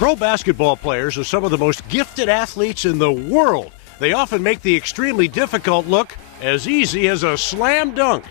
Pro basketball players are some of the most gifted athletes in the world. They often make the extremely difficult look as easy as a slam dunk.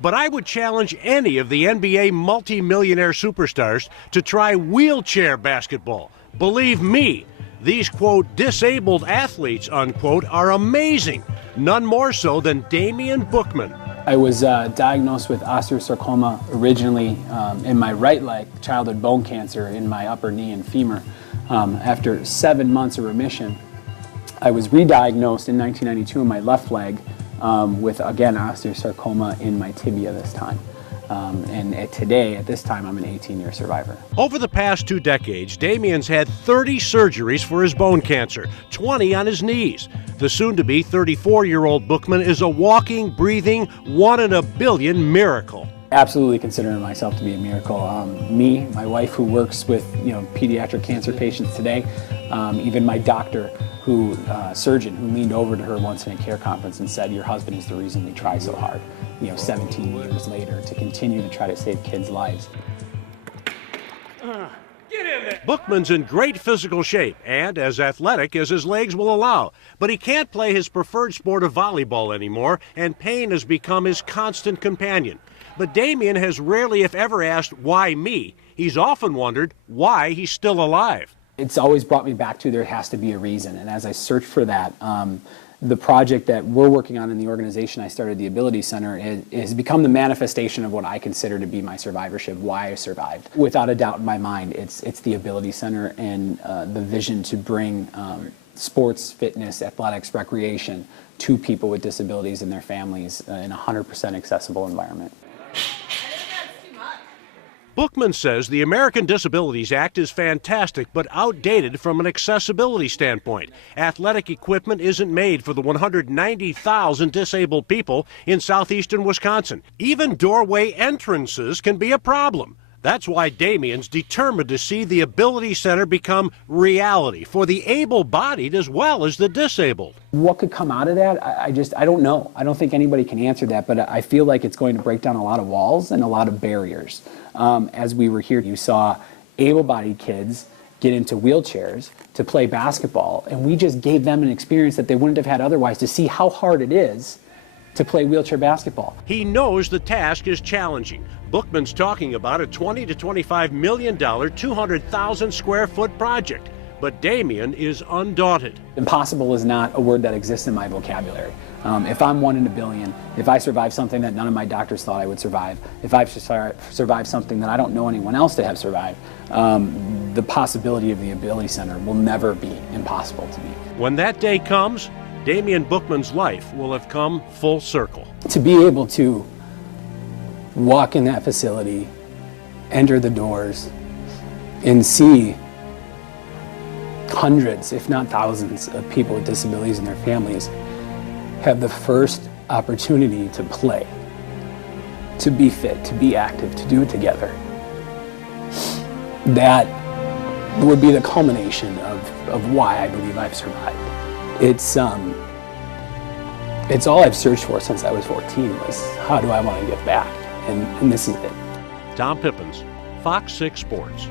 But I would challenge any of the NBA multi-millionaire superstars to try wheelchair basketball. Believe me, these, quote, disabled athletes, unquote, are amazing. None more so than Damian Bookman. I was diagnosed with osteosarcoma originally in my right leg, childhood bone cancer in my upper knee and femur. After 7 months of remission, I was re-diagnosed in 1992 in my left leg with, again, osteosarcoma in my tibia this time. And today, at this time, I'm an 18-year survivor. Over the past 2 decades, Damian's had 30 surgeries for his bone cancer, 20 on his knees. The soon-to-be 34-year-old Bookman is a walking, breathing, 1 in a billion miracle. Absolutely considering myself to be a miracle. Me, my wife who works with pediatric cancer patients today, even my doctor, surgeon who leaned over to her once in a care conference and said, "Your husband is the reason we try so hard." 17 years later, to continue to try to save kids' lives. Bookman's in great physical shape and as athletic as his legs will allow, but he can't play his preferred sport of volleyball anymore, and pain has become his constant companion. But Damian has rarely, if ever, asked, "Why me?" He's often wondered why he's still alive. It's always brought me back to there has to be a reason, and as I searched for that, the project that we're working on in the organization I started, the Ability Center, has become the manifestation of what I consider to be my survivorship, why I survived. Without a doubt in my mind, it's the Ability Center and the vision to bring sports, fitness, athletics, recreation to people with disabilities and their families in a 100% accessible environment. Bookman says the American Disabilities Act is fantastic but outdated from an accessibility standpoint. Athletic equipment isn't made for the 190,000 disabled people in southeastern Wisconsin. Even doorway entrances can be a problem. That's why Damian's determined to see the Ability Center become reality for the able-bodied as well as the disabled. What could come out of that? I don't know. I don't think anybody can answer that, but I feel like it's going to break down a lot of walls and a lot of barriers. As we were here, you saw able-bodied kids get into wheelchairs to play basketball, and we just gave them an experience that they wouldn't have had otherwise to see how hard it is to play wheelchair basketball. He knows the task is challenging. Bookman's talking about a $20 to $25 million, 200,000 square foot project. But Damian is undaunted. Impossible is not a word that exists in my vocabulary. If I'm 1 in a billion, if I survive something that none of my doctors thought I would survive, if I've survived something that I don't know anyone else to have survived, the possibility of the Ability Center will never be impossible to me. When that day comes, Damian Bookman's life will have come full circle. To be able to walk in that facility, enter the doors, and see hundreds, if not thousands, of people with disabilities and their families have the first opportunity to play, to be fit, to be active, to do it together. That would be the culmination of why I believe I've survived. It's all I've searched for since I was 14 was how do I want to give back, and this is it. Tom Pipines, Fox 6 Sports.